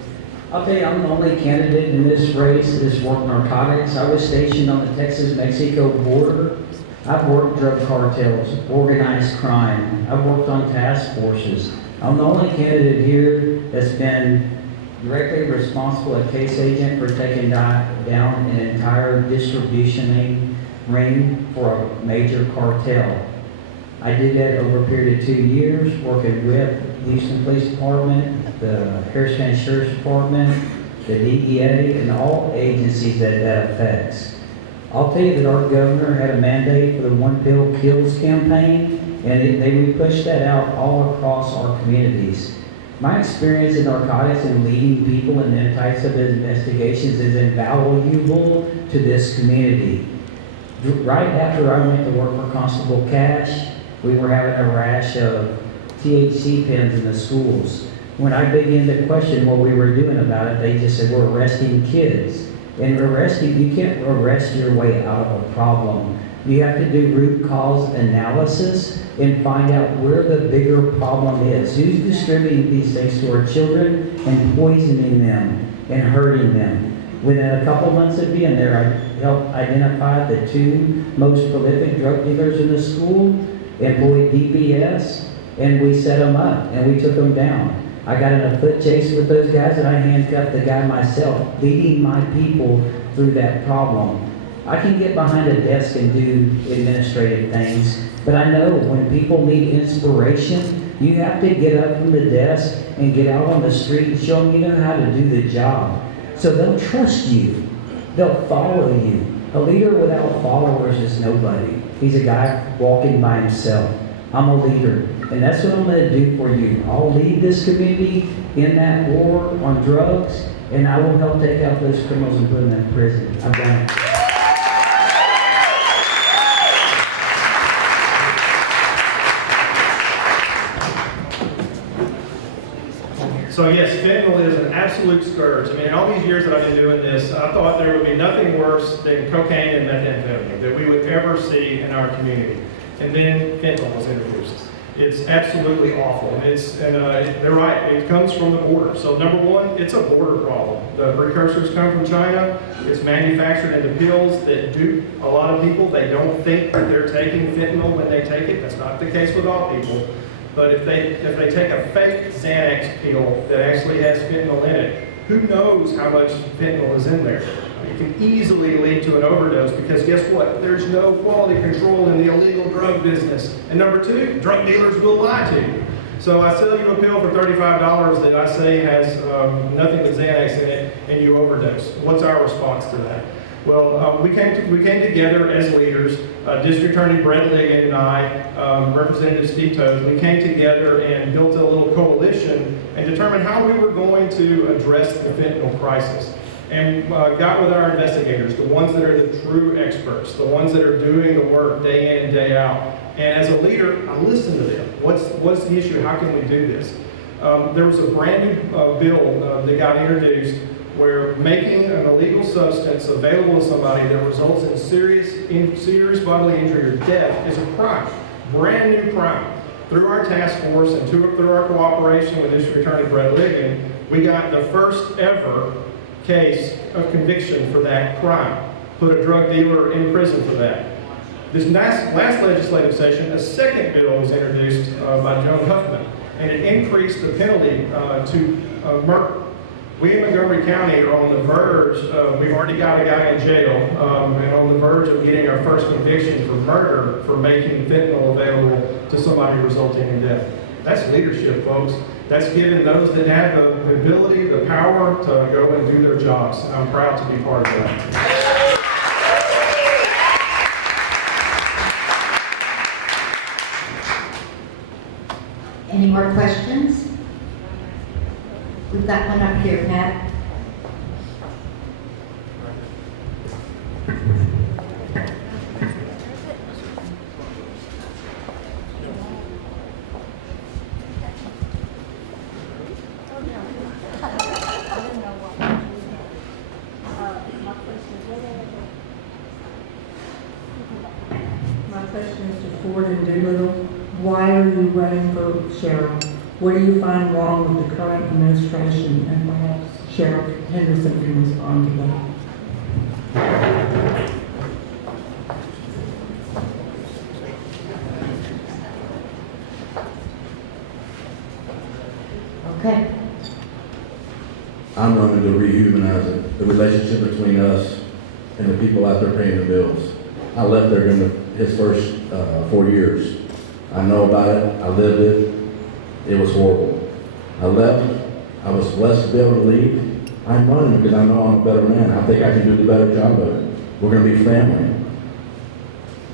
I'll tell you, I'm the only candidate in this race that has worked narcotics. I was stationed on the Texas-Mexico border. I've worked drug cartels, organized crime. I've worked on task forces. I'm the only candidate here that's been directly responsible, a case agent, for taking down an entire distribution ring for a major cartel. I did that over a period of 2 years, working with Houston Police Department, the Harris County Sheriff's Department, the DEA, and all agencies that affects. I'll tell you that our governor had a mandate for the One Pill Kills campaign, and we pushed that out all across our communities. My experience in narcotics and leading people in them types of investigations is invaluable to this community. Right after I went to work for Constable Cash, we were having a rash of THC pens in the schools. When I began to question what we were doing about it, they just said, we're arresting kids. And you can't arrest your way out of a problem. You have to do root cause analysis and find out where the bigger problem is. Who's distributing these things to our children and poisoning them and hurting them? Within a couple months of being there, I helped identify the 2 most prolific drug dealers in the school, employed DPS, and we set them up and we took them down. I got in a foot chase with those guys and I handcuffed the guy myself, leading my people through that problem. I can get behind a desk and do administrative things, but I know when people need inspiration, you have to get up from the desk and get out on the street and show them you know how to do the job. So they'll trust you. They'll follow you. A leader without followers is nobody. He's a guy walking by himself. I'm a leader, and that's what I'm going to do for you. I'll lead this community in that war on drugs, and I will help take out those criminals and put them in prison. I've done it. So yes, fentanyl is an absolute scourge. I mean, in all these years that I've been doing this, I thought there would be nothing worse than cocaine and methamphetamine that we would ever see in our community. And then fentanyl was introduced. It's absolutely awful. They're right, it comes from the border. So number one, it's a border problem. The precursors come from China. It's manufactured into pills that dupe a lot of people. They don't think that they're taking fentanyl when they take it. That's not the case with all people. But if they take a fake Xanax pill that actually has fentanyl in it, who knows how much fentanyl is in there? It can easily lead to an overdose because guess what? There's no quality control in the illegal drug business. And number 2, drug dealers will lie to you. So I sell you a pill for $35 that I say has nothing but Xanax in it, and you overdose. What's our response to that? Well, we came together as leaders, District Attorney Brett Liggett and I, Representative Steve Toad, we came together and built a little coalition and determined how we were going to address the fentanyl crisis. And got with our investigators, the ones that are the true experts, the ones that are doing the work day in and day out. And as a leader, I listened to them. What's the issue? How can we do this? There was a brand new bill that got introduced where making an illegal substance available to somebody that results in serious bodily injury or death is a crime, brand new crime. Through our task force and through our cooperation with District Attorney Brett Liggett, we got the first ever case of conviction for that crime. Put a drug dealer in prison for that. This last legislative session, a second bill was introduced by Joan Huffman, and it increased the penalty to murder. We in Montgomery County are on the verge of, we've already got a guy in jail, and on the verge of getting our first conviction for murder for making fentanyl available to somebody resulting in death. That's leadership, folks. That's giving those that have the ability, the power to go and do their jobs. And I'm proud to be part of that. Any more questions? We've got one up here, Pat. My question is to Ford and Doolittle. Why are you running for sheriff? What do you find wrong with the current administration? And perhaps Sheriff Henderson can respond to that. Okay. I'm running to rehumanize it, the relationship between us and the people out there paying the bills. I left there during his first 4 years. I know about it, I lived it, it was horrible. I left, I was blessed to be able to leave. I'm running because I know I'm a better man. I think I can do the better job of it. We're gonna be family.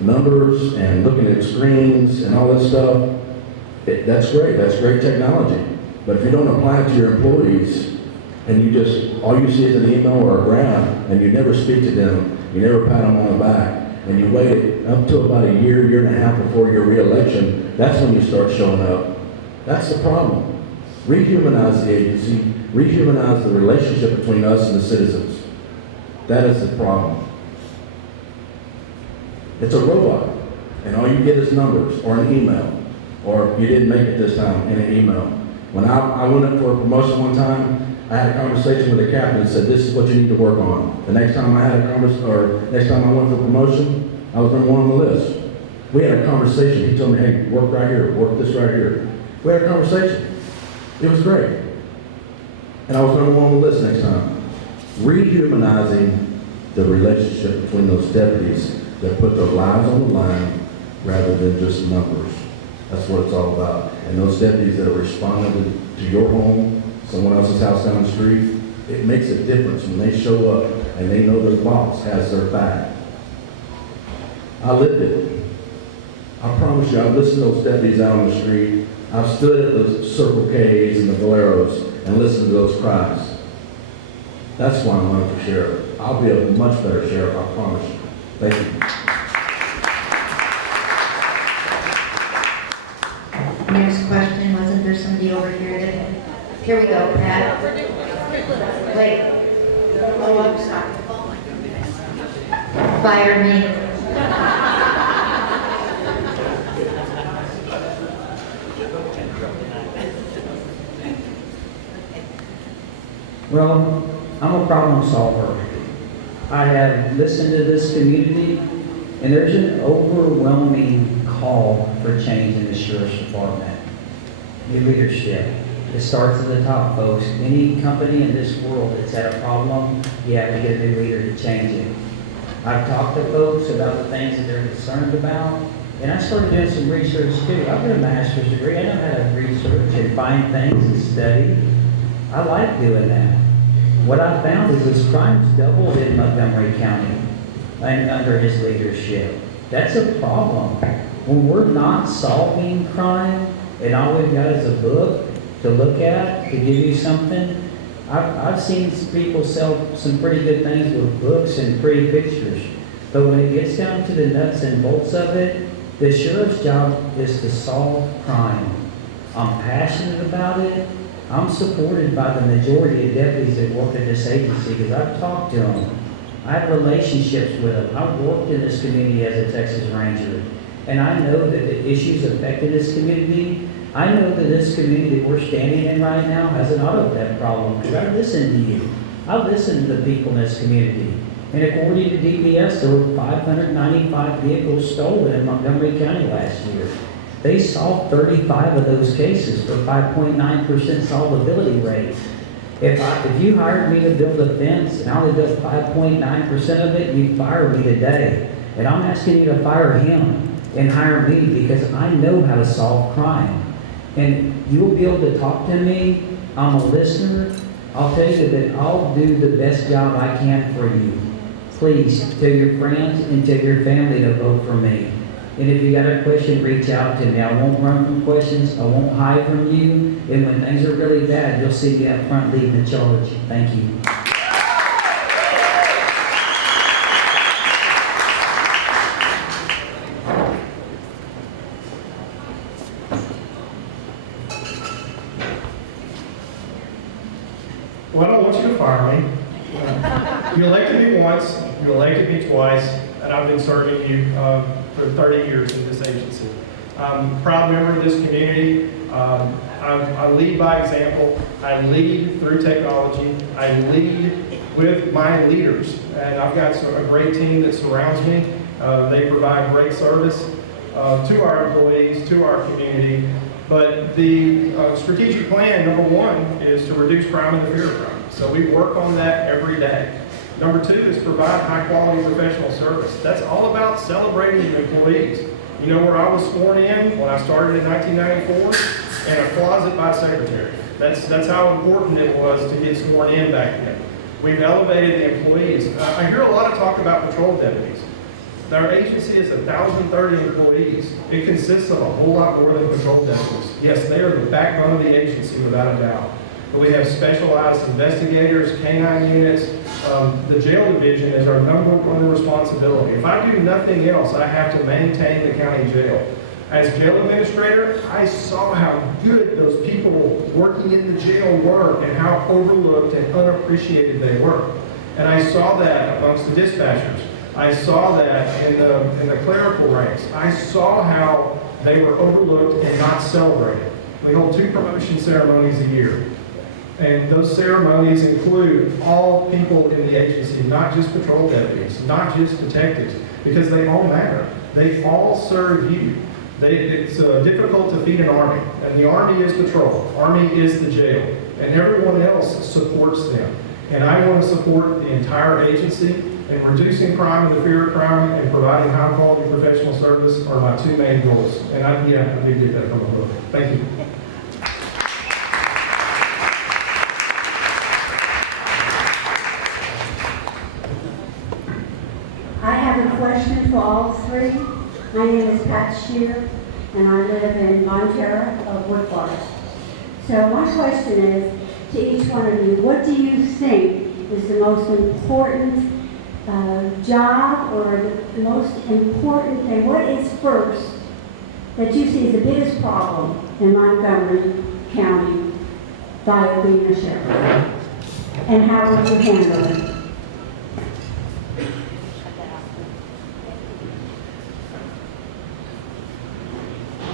Numbers and looking at screens and all that stuff, that's great technology. But if you don't apply it to your employees, and you just, all you see is an email or a graph, and you never speak to them, you never pat them on the back, and you wait up to about a year and a half before your reelection, that's when you start showing up. That's the problem. Rehumanize the agency, rehumanize the relationship between us and the citizens. That is the problem. It's a robot, and all you get is numbers, or an email, or you didn't make it this time in an email. When I went up for a promotion one time, I had a conversation with the captain and said, this is what you need to work on. The next time I had a conversation, or next time I went for promotion, I was number one on the list. We had a conversation. He told me, hey, work right here, work this right here. We had a conversation. It was great. And I was number one on the list next time. Rehumanizing the relationship between those deputies that put their lives on the line rather than just numbers. That's what it's all about. And those deputies that are responding to your home, someone else's house down the street, it makes a difference when they show up and they know their boss has their back. I lived it. I promise you, I've listened to those deputies out on the street. I've stood at the Circle K's and the Valeros and listened to those cries. That's why I'm running for sheriff. I'll be a much better sheriff, I promise you. Thank you. Next question, wasn't there somebody over here that, here we go, Pat. Wait. Oh, I'm sorry. Fire me. Well, I'm a problem solver. I have listened to this community, and there's an overwhelming call for change in the sheriff's department. New leadership. It starts at the top, folks. Any company in this world that's had a problem, you have to get a new leader to change it. I've talked to folks about the things that they're concerned about, and I started doing some research too. I've got a master's degree. I know how to research and find things and study. I like doing that. What I found is this crime's doubled in Montgomery County and under his leadership. That's a problem. When we're not solving crime and all we've got is a book to look at, to give you something, I've seen people sell some pretty good things with books and pretty pictures. But when it gets down to the nuts and bolts of it, the sheriff's job is to solve crime. I'm passionate about it. I'm supported by the majority of deputies that work at this agency because I've talked to them. I have relationships with them. I've worked in this community as a Texas Ranger. And I know that the issues affecting this community, I know that this community that we're standing in right now has an auto theft problem because I listen to you. I listen to the people in this community. And according to DPS, there were 595 vehicles stolen in Montgomery County last year. They solved 35 of those cases for 5.9% solvability rate. If you hired me to build a fence and I only built 5.9% of it, you'd fire me today. And I'm asking you to fire him and hire me because I know how to solve crime. And you'll be able to talk to me. I'm a listener. I'll tell you that I'll do the best job I can for you. Please tell your friends and tell your family to vote for me. And if you got a question, reach out to me. I won't run from questions. I won't hide from you. And when things are really bad, you'll see me up front leading the charge. Thank you. Well, I don't want you to fire me. You elected me once, you elected me twice, and I've been serving you for 30 years in this agency. I'm a proud member of this community. I lead by example. I lead through technology. I lead with my leaders. And I've got a great team that surrounds me. They provide great service to our employees, to our community. But the strategic plan, number one, is to reduce crime and the fear of crime. So we work on that every day. Number two is provide high-quality professional service. That's all about celebrating the employees. You know where I was sworn in when I started in 1994? In a closet by a secretary. That's how important it was to get sworn in back then. We've elevated the employees. I hear a lot of talk about patrol deputies. Our agency is 1,030 employees. It consists of a whole lot more than patrol deputies. Yes, they are the backbone of the agency without a doubt. But we have specialized investigators, canine units. The jail division is our number one responsibility. If I do nothing else, I have to maintain the county jail. As jail administrator, I saw how good those people working in the jail were and how overlooked and unappreciated they were. And I saw that amongst the dispatchers. I saw that in the clerical ranks. I saw how they were overlooked and not celebrated. We hold 2 promotion ceremonies a year. And those ceremonies include all people in the agency, not just patrol deputies, not just detectives, because they all matter. They all serve you. It's difficult to feed an army, and the army is patrol. Army is the jail, and everyone else supports them. And I want to support the entire agency, and reducing crime and the fear of crime and providing high-quality professional service are my 2 main goals. And I did get that from the book. Thank you. I have a question for all 3. My name is Pat Shear, and I live in Montgomery of Woodforest. So my question is to each one of you, what do you think is the most important job or the most important thing? What is first that you see as the biggest problem in Montgomery County by being a sheriff? And how would you handle it?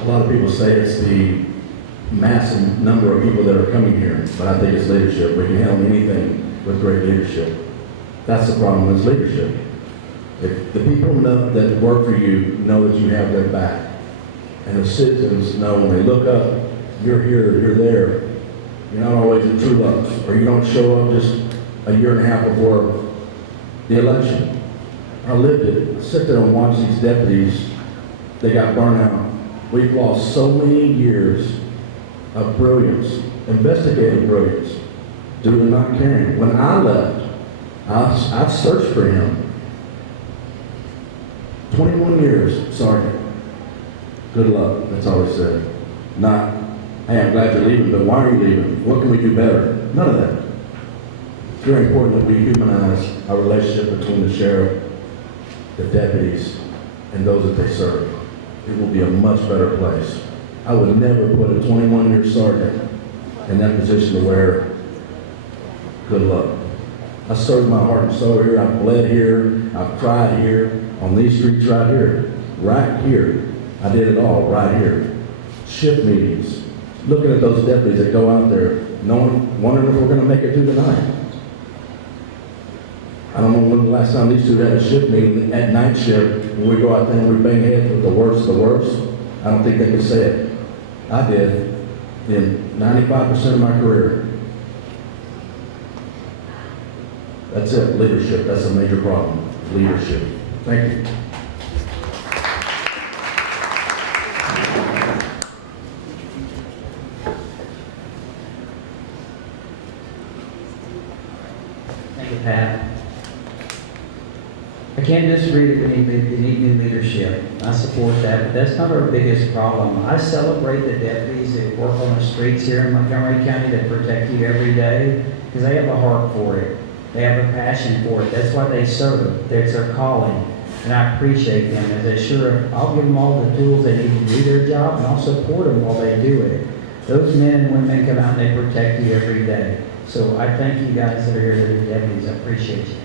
A lot of people say it's the massive number of people that are coming here, but I think it's leadership. We can handle anything with great leadership. That's the problem, is leadership. If the people that work for you know that you have their back, and the citizens know when they look up, you're here, you're there, you're not always in true loves, or you don't show up just a year and a half before the election. I lived it. I sit there and watch these deputies, they got burnt out. We've lost so many years of brilliance, investigative brilliance, due to not caring. When I left, I searched for him. 21 years, Sergeant. Good luck, that's all he said. Not, hey, I'm glad you're leaving, but why are you leaving? What can we do better? None of that. It's very important that we humanize our relationship between the sheriff, the deputies, and those that they serve. It will be a much better place. I would never put a 21-year sergeant in that position to wear good luck. I served my heart and soul here. I've bled here. I've cried here. On these streets right here. Right here. I did it all right here. Shift meetings. Looking at those deputies that go out there, wondering if we're going to make it through the night. I don't know when the last time these two had a shift meeting at night shift, when we go out there and we bang heads with the worst of the worst. I don't think they could say it. I did in 95% of my career. That's it, leadership. That's a major problem. Leadership. Thank you. Thank you, Pat. I can't disagree that we need new leadership. leadership. I support that, but that's not our biggest problem. I celebrate the deputies that work on the streets here in Montgomery County that protect you every day, because they have a heart for it. They have a passion for it. That's why they serve. That's their calling. And I appreciate them. As a sheriff, I'll give them all the tools they need to do their job, and I'll support them while they do it. Those men and women come out and they protect you every day. So I thank you guys that are here, that are deputies. I appreciate you.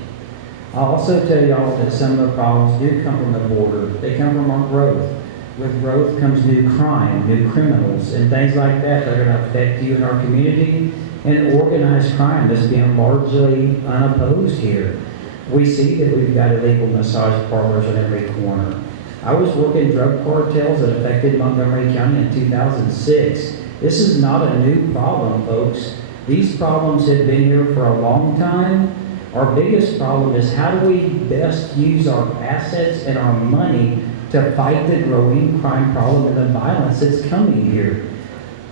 I'll also tell y'all that some of the problems do come from the border. They come from our growth. With growth comes new crime, new criminals, and things like that that are going to affect you in our community, and organized crime that's being largely unopposed here. We see that we've got illegal massage parlors on every corner. I was working drug cartels that affected Montgomery County in 2006. This is not a new problem, folks. These problems have been here for a long time. Our biggest problem is how do we best use our assets and our money to fight the growing crime problem and the violence that's coming here.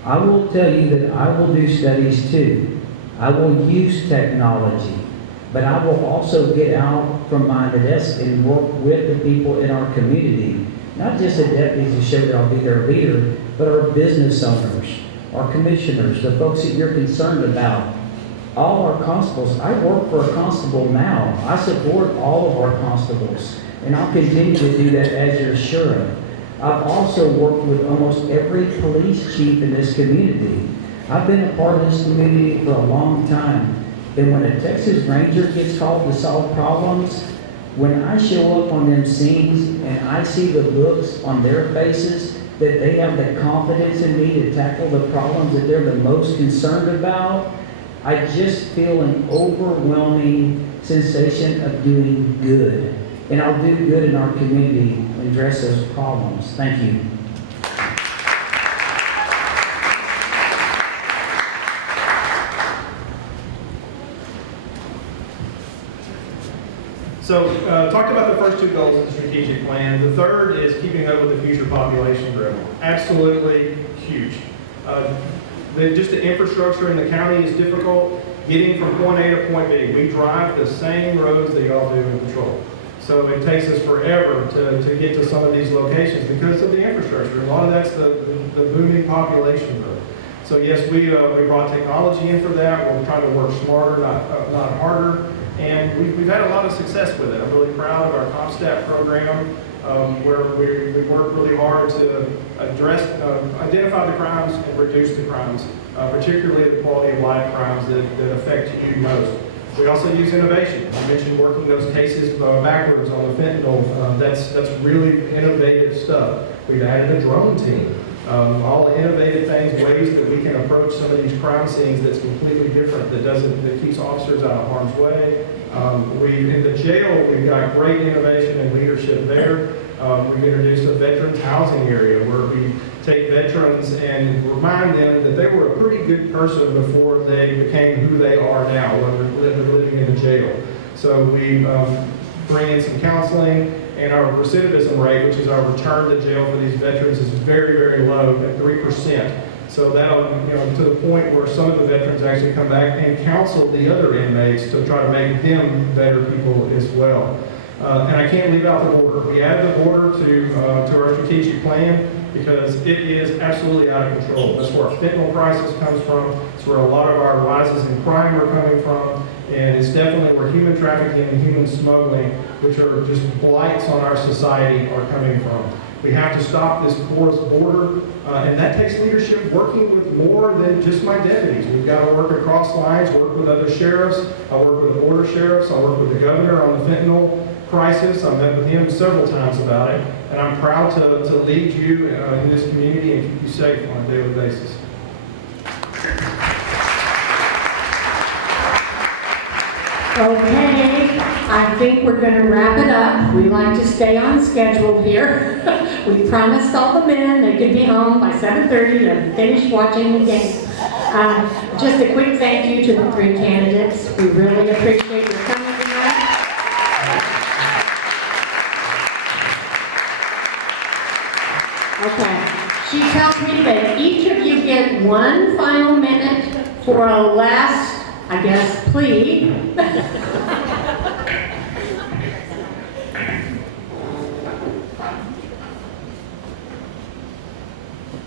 I will tell you that I will do studies too. I will use technology, but I will also get out from my desk and work with the people in our community, not just the deputies to show that I'll be their leader, but our business owners, our commissioners, the folks that you're concerned about. All our constables. I work for a constable now. I support all of our constables, and I'll continue to do that as your sheriff. I've also worked with almost every police chief in this community. I've been a part of this community for a long time, and when a Texas Ranger gets called to solve problems, when I show up on them scenes and I see the looks on their faces that they have the confidence in me to tackle the problems that they're the most concerned about, I just feel an overwhelming sensation of doing good. And I'll do good in our community and address those problems. Thank you. So, talked about the first two goals of the strategic plan. The third is keeping up with the future population growth. Absolutely huge. Just the infrastructure in the county is difficult. Getting from point A to point B, we drive the same roads that y'all do in patrol. So it takes us forever to get to some of these locations because of the infrastructure. A lot of that's the booming population growth. So yes, we brought technology in for that. We're trying to work smarter, not harder. And we've had a lot of success with it. I'm really proud of our CompStat program, where we work really hard to identify the crimes and reduce the crimes, particularly the quality of life crimes that affect you most. We also use innovation. I mentioned working those cases backwards on the fentanyl. That's really innovative stuff. We've added a drone team. All innovative things, ways that we can approach some of these crime scenes that's completely different, that keeps officers out of harm's way. In the jail, we've got great innovation and leadership there. We've introduced a veterans housing area where we take veterans and remind them that they were a pretty good person before they became who they are now when they're living in the jail. So we bring in some counseling, and our recidivism rate, which is our return to jail for these veterans, is very, very low at 3%. So that'll, to the point where some of the veterans actually come back and counsel the other inmates to try to make them better people as well. And I can't leave out the border. We added the border to our strategic plan because it is absolutely out of control. That's where our fentanyl crisis comes from. It's where a lot of our rises in crime are coming from. And it's definitely where human trafficking and human smuggling, which are just blights on our society, are coming from. We have to stop this porous border, and that takes leadership working with more than just my deputies. We've got to work across lines, work with other sheriffs. I work with the border sheriffs. I work with the governor on the fentanyl crisis. I've met with him several times about it, and I'm proud to lead you in this community and keep you safe on a daily basis. Okay, I think we're going to wrap it up. We like to stay on schedule here. We promised all the men they could be home by 7:30 to finish watching the game. Just a quick thank you to the three candidates. We really appreciate your coming tonight. Okay, she tells me that each of you get 1 final minute for a last, I guess, plea.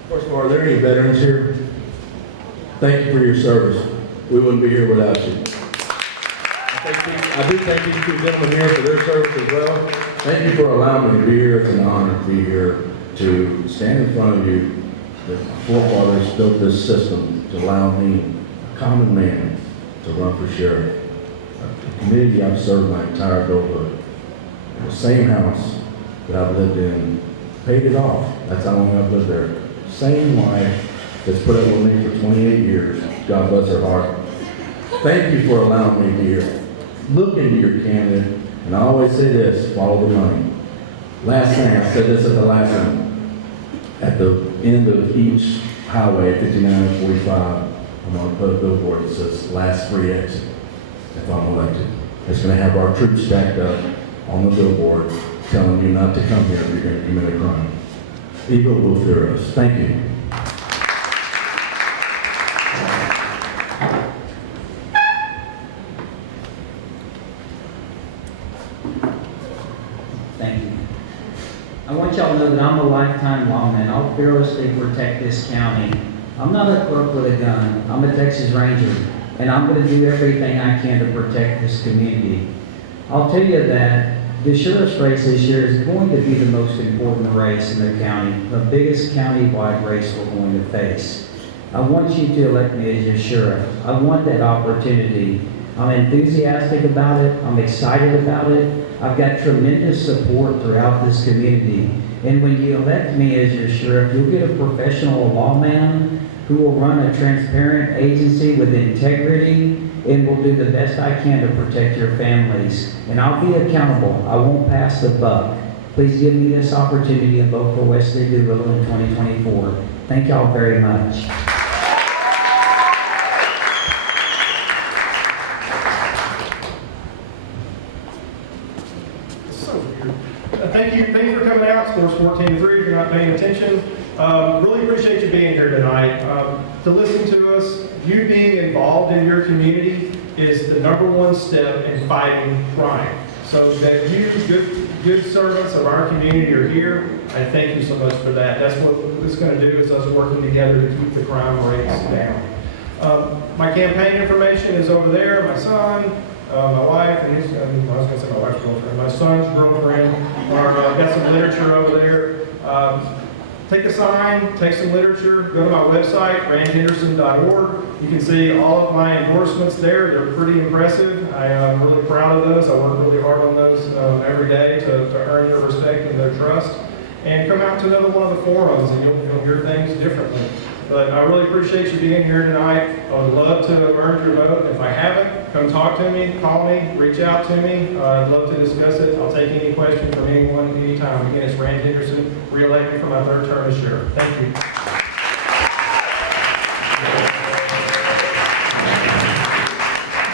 First of all, are there any veterans here? Thank you for your service. We wouldn't be here without you. I do thank these two gentlemen here for their service as well. Thank you for allowing me to be here. It's an honor to be here to stand in front of you. The forefathers built this system to allow me, a common man, to run for sheriff. A community I've served my entire adulthood. The same house that I've lived in, paid it off. That's how long I've lived there. Same wife that's put up with me for 28 years. God bless her heart. Thank you for allowing me to be here. Look into your candidate, and I always say this, follow the money. Last thing, I said this at the last one. At the end of each highway, 59 and 45, I'm going to put a billboard that says, last free exit, if I'm elected. It's going to have our troops stacked up on the billboard, telling you not to come here if you're going to commit a crime. Evil will fear us. Thank you. Thank you. I want y'all to know that I'm a lifetime lawman. I'll fearlessly protect this county. I'm not a clerk with a gun. I'm a Texas Ranger, and I'm going to do everything I can to protect this community. I'll tell you that the sheriff's race this year is going to be the most important race in the county, the biggest county-wide race we're going to face. I want you to elect me as your sheriff. I want that opportunity. I'm enthusiastic about it. I'm excited about it. I've got tremendous support throughout this community. And when you elect me as your sheriff, you'll get a professional lawman who will run a transparent agency with integrity and will do the best I can to protect your families. And I'll be accountable. I won't pass the buck. Please give me this opportunity and vote for Wesley Doolittle in 2024. Thank y'all very much. Thank you for coming out. Scores 14-3 if you're not paying attention. Really appreciate you being here tonight. To listen to us, you being involved in your community is the #1 step in fighting crime. So that you, good servants of our community, are here. I thank you so much for that. That's what this is going to do, is us working together to keep the crime rates down. My campaign information is over there. My son, my wife, and his, I was going to say my wife's girlfriend, my son's girlfriend, got some literature over there. Take a sign, take some literature, go to my website, randhenderson.org. You can see all of my endorsements there. They're pretty impressive. I am really proud of those. I work really hard on those every day to earn their respect and their trust. And come out to another one of the forums and you'll hear things differently. But I really appreciate you being here tonight. I would love to have earned your vote. If I haven't, come talk to me, call me, reach out to me. I'd love to discuss it. I'll take any question from anyone, anytime. Again, it's Rand Henderson, re-elected for my 3rd term as sheriff. Thank you.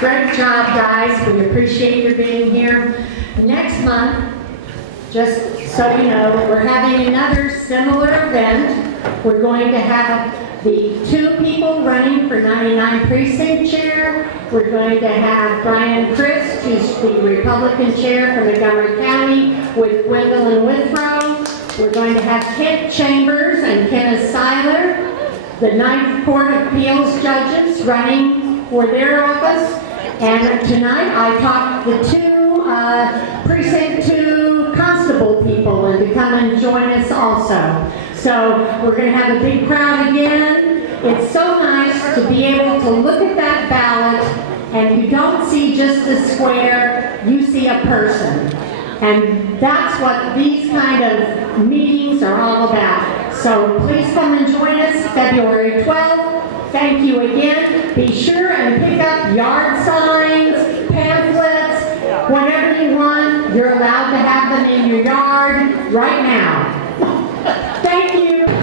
Great job, guys. We appreciate your being here. Next month, just so you know, we're having another similar event. We're going to have the 2 people running for 99 precinct chair. We're going to have Brian Christ, who's the Republican chair for Montgomery County, with Gwendolyn Withrow. We're going to have Kent Chambers and Kenneth Seiler, the 9th Court of Appeals judges, running for their office. And tonight I talked the 2 precinct 2 constable people and to come and join us also. So we're going to have a big crowd again. It's so nice to be able to look at that ballot and you don't see just a square, you see a person. And that's what these kind of meetings are all about. So please come and join us February 12th. Thank you again. Be sure and pick up yard signs, pamphlets, whatever you want. You're allowed to have them in your yard. Right